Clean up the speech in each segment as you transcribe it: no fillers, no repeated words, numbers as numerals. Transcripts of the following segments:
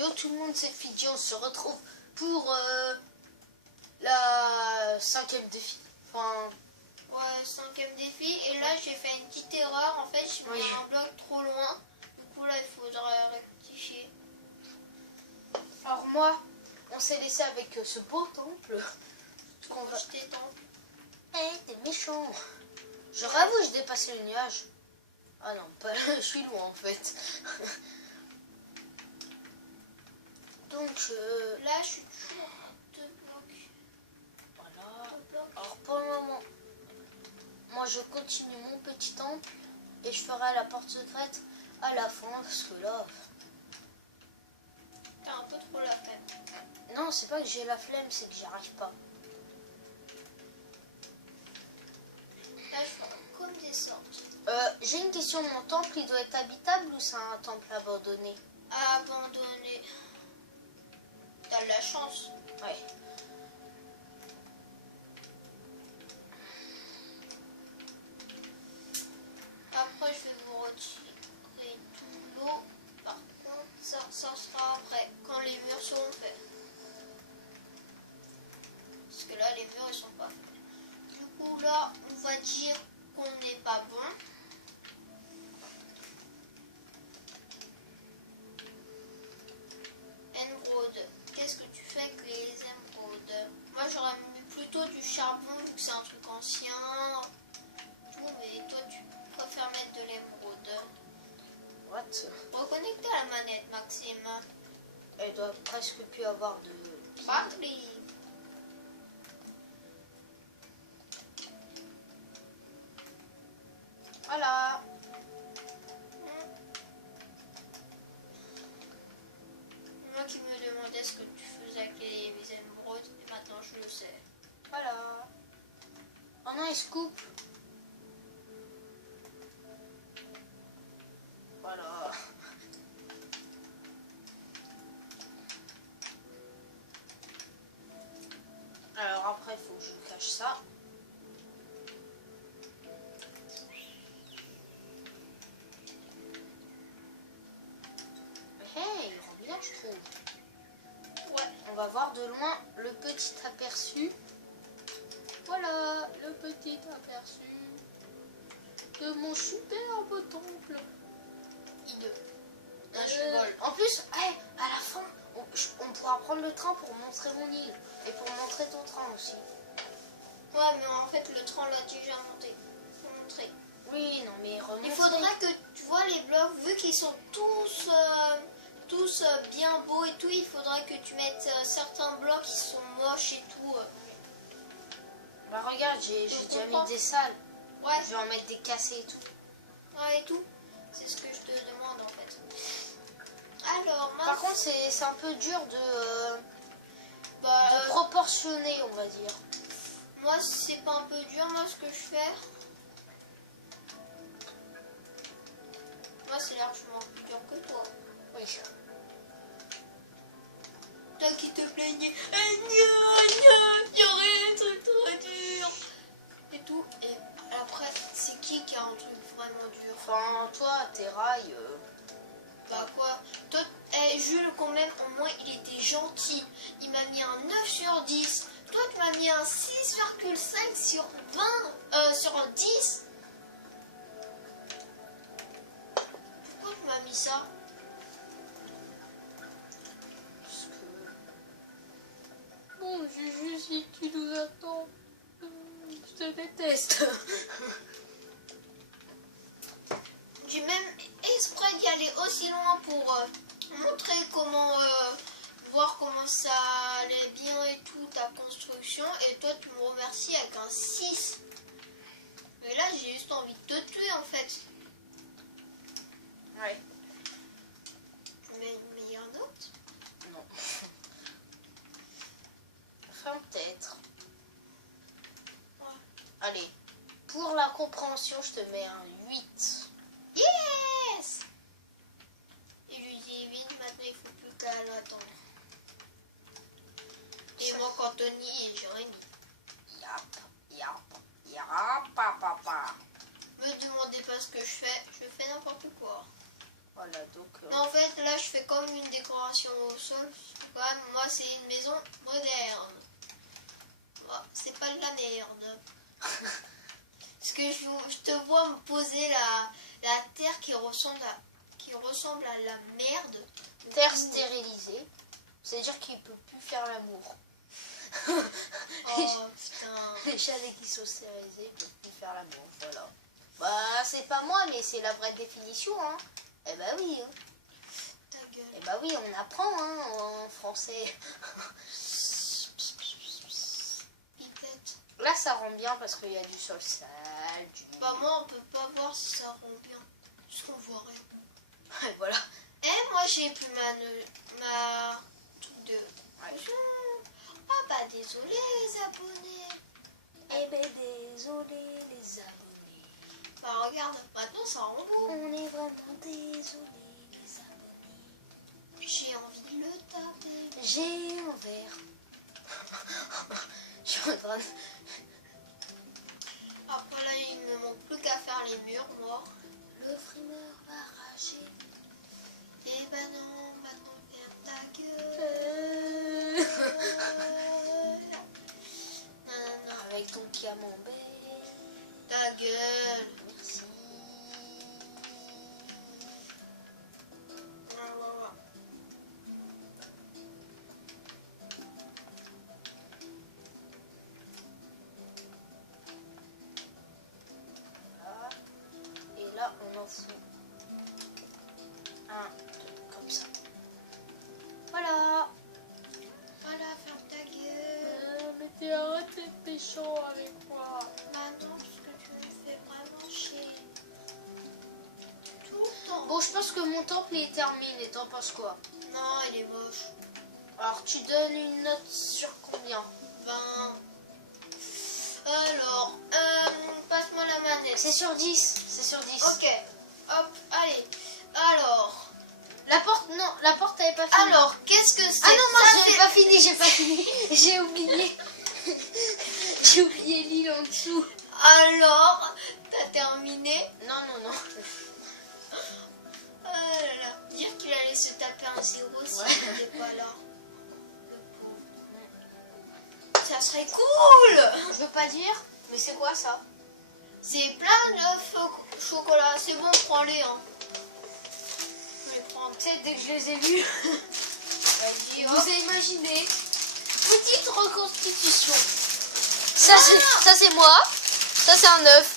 Yo tout le monde, c'est Fidji, on se retrouve pour la 5e défi. Enfin... Ouais, 5e défi. Et là, j'ai fait une petite erreur. En fait, j'ai mis un bloc trop loin. Du coup, là, il faudra rectifier. Alors moi, on s'est laissé avec ce beau temple. Qu'on va jeter temple. Eh, t'es méchant. Je rêve où je dépassais le nuage. Ah non, pas, je suis loin en fait. Donc là, je suis toujours à 2 blocs. Voilà. Alors pour le moment, moi je continue mon petit temple et je ferai la porte secrète à la fin parce que là... T'as un peu trop la flemme. Non, c'est pas que j'ai la flemme, c'est que j'y arrive pas. Là, je fais comme des sortes. J'ai une question, mon temple il doit être habitable ou c'est un temple abandonné? Abandonné. T'as de la chance. Ouais. Après, je vais vous retirer tout l'eau. Par contre, ça sera après, quand les murs seront faits. Parce que là, les murs, ils sont pas faits. Du coup, là, on va dire qu'on n'est pas bon. Émeraude. Qu'est-ce que tu fais avec les émeraudes? Moi, j'aurais mis plutôt du charbon, vu que c'est un truc ancien. Tout, mais toi, tu préfères mettre de l'émeraude. What? Reconnecter à la manette, Maxime. Elle doit presque plus avoir de... Parlez. Voilà. Moi qui me demandais ce que tu faisais avec les émeraudes, et maintenant je le sais. Voilà. Oh non, il se coupe. Voilà. Alors après, il faut que je cache ça. Hey, il rend bien, je trouve. Ouais. On va voir de loin le petit aperçu. Voilà, le petit aperçu de mon superbe temple. Hideux. En plus, hey, à la fin, on pourra prendre le train pour montrer mon île. Et pour montrer ton train aussi. Ouais, mais en fait, le train l'a déjà monté. Faut montrer. Oui, non, mais remonter. Il faudrait que tu vois les blocs, vu qu'ils sont tous bien beaux et tout, il faudrait que tu mettes certains blocs qui sont moches et tout. Bah regarde, j'ai déjà mis des salles. Ouais. Je vais en mettre des cassés et tout. Ouais, et tout. C'est ce que je te demande en fait. Alors, Par contre, c'est un peu dur de bah, proportionner, on va dire. Moi, c'est pas un peu dur, moi, ce que je fais. Moi, c'est largement plus dur que toi. Oui. Toi qui te plaignais, il y aurait un truc trop dur. Et tout. Et après, c'est qui a un truc vraiment dur? Enfin, toi, tes rails... Bah quoi? Toi, Jules, quand même, au moins, il était gentil. Il m'a mis un 9 sur 10. Toi, tu m'as mis un 6,5 sur 20, sur un 10. Pourquoi tu m'as mis ça? Parce que... Bon, Juju, si tu nous attends, je te déteste. J'ai même exprès d'y aller aussi loin pour montrer comment, voir comment ça allait bien et tout, ta construction. Et toi, tu me remercies avec un 6. Mais là, j'ai juste envie de te tuer en fait. Ouais. Tu mets une meilleure note? Non. Enfin, peut-être. Ouais. Allez, pour la compréhension, je te mets un 8. Yes! Et lui dit vite, maintenant il faut plus qu'à l'attendre. Et moi, quand Tony, j'aurais mis. Yap, papa. Me demandez pas ce que je fais n'importe quoi. Voilà, donc... Mais en fait, là, je fais comme une décoration au sol. Quand même, moi, c'est une maison moderne. Bon, c'est pas de la merde. Parce que je te vois me poser la terre qui ressemble à la merde. terre stérilisée. C'est-à-dire qu'il peut plus faire l'amour. Oh putain. Les chalets qui sont stérilisés, ils peuvent plus faire l'amour, voilà. Bah, c'est pas moi, mais c'est la vraie définition, hein. Eh bah oui, hein. Ta gueule. Eh bah oui, on apprend, hein, en français. Pipette. Là, ça rend bien parce qu'il y a du sol sale, du... Bah moi, on peut pas voir si ça rend bien. Parce qu'on voit rien. Et voilà. Eh, moi, j'ai plus ma truc de... Ouais. Ah bah désolé les abonnés. Eh ben désolé les abonnés. Bah regarde, maintenant ça rend beau. On est vraiment désolé les abonnés. J'ai envie de le taper. J'ai un verre. Je suis en train de... Après là, il me manque plus qu'à faire les murs, moi. Le frimeur va rager. Et bah non, maintenant ferme ta gueule. Non. Avec ton camembert. Ta gueule. Merci. Voilà. Et là, on en fout un, deux, comme ça. Voilà. Voilà, ferme ta gueule. Mais t'es arrêté de pécho avec moi. Maintenant, parce que tu me fais vraiment chier. Tout le temps. Bon, je pense que mon temple est terminé. T'en penses quoi? Non, il est moche. Alors, tu donnes une note sur combien? Ben... Alors, passe-moi la manette. C'est sur 10. C'est sur 10. Ok, hop, allez. Alors, La porte, non, la porte elle est pas finie. alors, qu'est-ce que c'est? Ah non, moi Ça, j'ai c'est- pas fini, j'ai pas fini. J'ai oublié. J'ai oublié l'île en dessous. Alors, t'as terminé? Non. Oh là là. Dire qu'il allait se taper un zéro si Ouais. il n'était pas là. Le pauvre. Ça serait cool. Je veux pas dire, mais c'est quoi ça? C'est plein de chocolat. C'est bon, prends-les. Hein. Je vais les prendre. Tu sais, dès que je les ai vus, Vas-y, vous hop. avez imaginé, petite reconstitution. Ça c'est moi, ça c'est un œuf.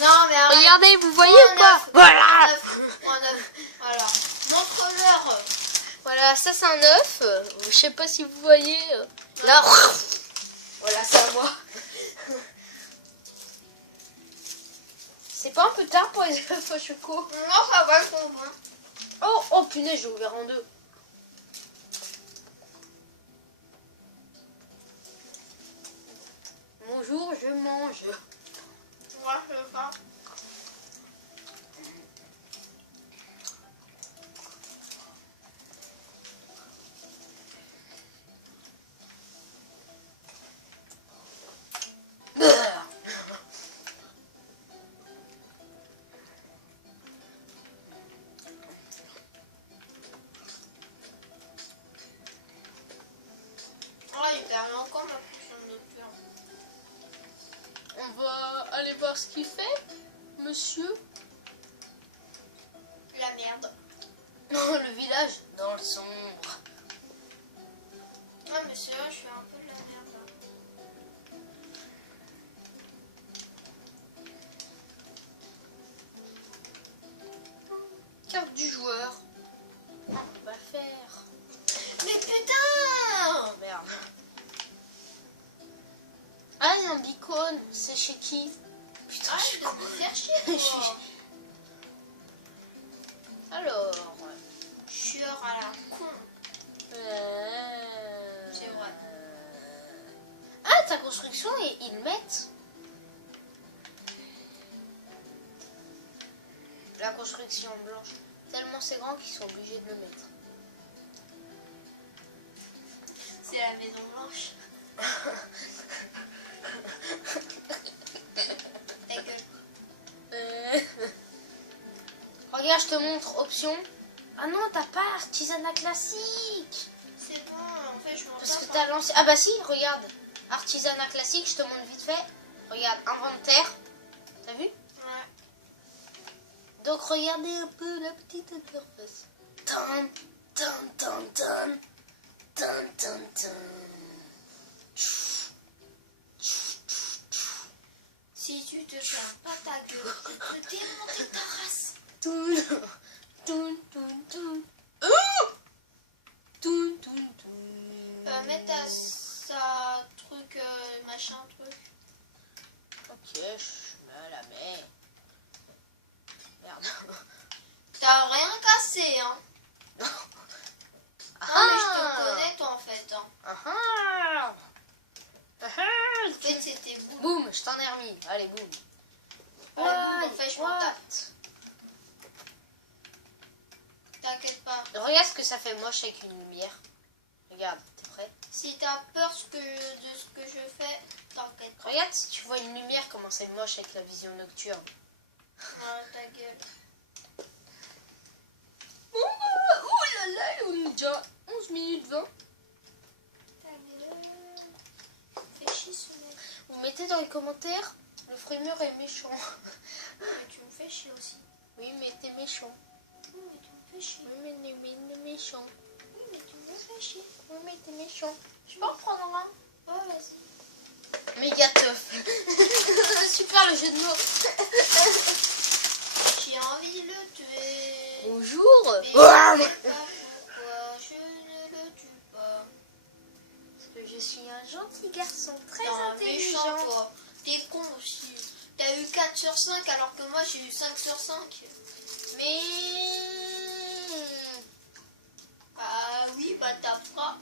Non, mais arrête. Regardez, vous voyez Prends ou un pas? œuf. Voilà. Prends un œuf. Prends un œuf. Voilà. Montre-leur. Voilà, ça c'est un œuf. Je sais pas si vous voyez. Là, voilà, c'est à moi. C'est pas un peu tard pour les œufs au choco? Non, ça va, ils sont bons. Oh punaise, j'ai ouvert en deux. Bonjour, je mange. Moi, je sais pas. Oh, il permet encore ma potion de fleurs. On va aller voir ce qu'il fait, monsieur. La merde. Le village dans le sombre. Ah, mais c'est vrai, je fais un peu de la merde là. Carte du joueur. On va faire. Mais putain! Merde. Ah, il y a un beacon. C'est chez qui? Putain, je suis Arrête con. de me faire chier, Je toi. suis- Alors. Chieur à la con. C'est vrai. Ah, ta construction, ils le mettent. La construction blanche. Tellement c'est grand qu'ils sont obligés de le mettre. C'est la maison blanche. Ta gueule. Regarde, je te montre option. Ah non, t'as pas artisanat classique. C'est bon, en fait, je m'en Parce que tape, t'as lancé... Ah bah si, regarde. Artisanat classique, je te montre vite fait. Regarde, inventaire. T'as vu? Ouais. Donc regardez un peu la petite interface. Tan, tan, tan, tan. Tan, tan, tan. Si tu te fermes pas ta gueule, je peux te démonter ta race. Toun, toun, toun, toun. Toun, toun, toun. Mets sa truc, machin truc. Ok, je me la mets. Merde. T'as rien cassé, hein. Non. Non, mais je te connais, toi, en fait. Hein. En fait, c'était boum. Boum, je t'en ai remis. Allez, boum. Boum, en fait, je m'en tape. T'inquiète pas. Regarde ce que ça fait moche avec une lumière. Regarde, t'es prêt? Si t'as peur de ce que je fais, t'inquiète pas. Regarde si tu vois une lumière, comment c'est moche avec la vision nocturne. Voilà ta gueule. Oh là là, on est déjà 11 minutes 20. Ta gueule. Fais chier ce mec. Vous mettez dans les commentaires, le frameur est méchant. Mais tu me fais chier aussi. Oui, mais t'es méchant. Oui, mais tu me fais chier. Oui, mais t'es méchant. Oui, mais tu me fais chier. Oui, mais t'es méchant. Je peux en prendre un? Oh, vas-y. Méga tough. Super le jeu de mots. J'ai envie de le tuer. Bonjour. Mais je sais pas pourquoi je ne le tue pas. Parce que je suis un gentil garçon, très T'es un intelligent. méchant, toi. T'es con aussi. T'as eu 4 sur 5 alors que moi j'ai eu 5 sur 5. Mais... Ah oui, bah t'as pas.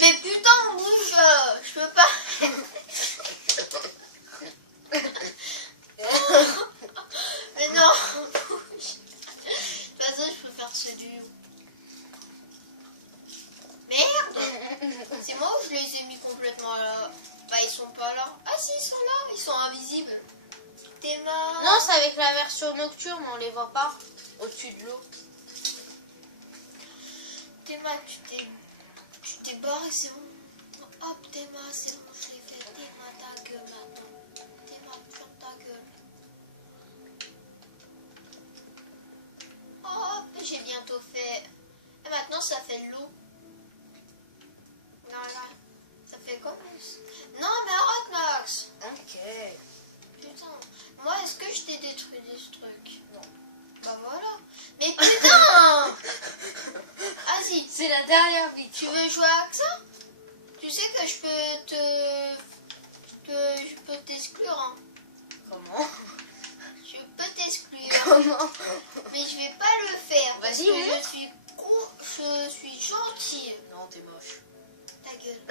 Mais putain, bouge, je peux pas. Mais non, bouge. De toute façon, je peux faire ce duo. Merde. C'est moi ou je les ai mis complètement là? Bah ils sont pas là. Ah si, ils sont là, ils sont invisibles. T'es marre. Non, c'est avec la version nocturne, on les voit pas au-dessus de l'eau. Théma, tu t'es barré, c'est bon. Hop, Théma, c'est bon, je l'ai fait. Théma, ta gueule maintenant. Théma, ferme ta gueule. Hop, j'ai bientôt fait. Et maintenant, ça fait de l'eau. Non, là, ça fait comme ça. Non, mais arrête, Max. Ok. Putain, moi, est-ce que je t'ai détruit des trucs? Non. Bah voilà. Mais putain. Vas-y. C'est la dernière vie. Tu veux jouer avec ça? Tu sais que je peux t'exclure. Hein. Comment? Je peux t'exclure. Comment? Mais je vais pas le faire. Vas-y, parce que montre. je suis gentille. Non, t'es moche. Ta gueule.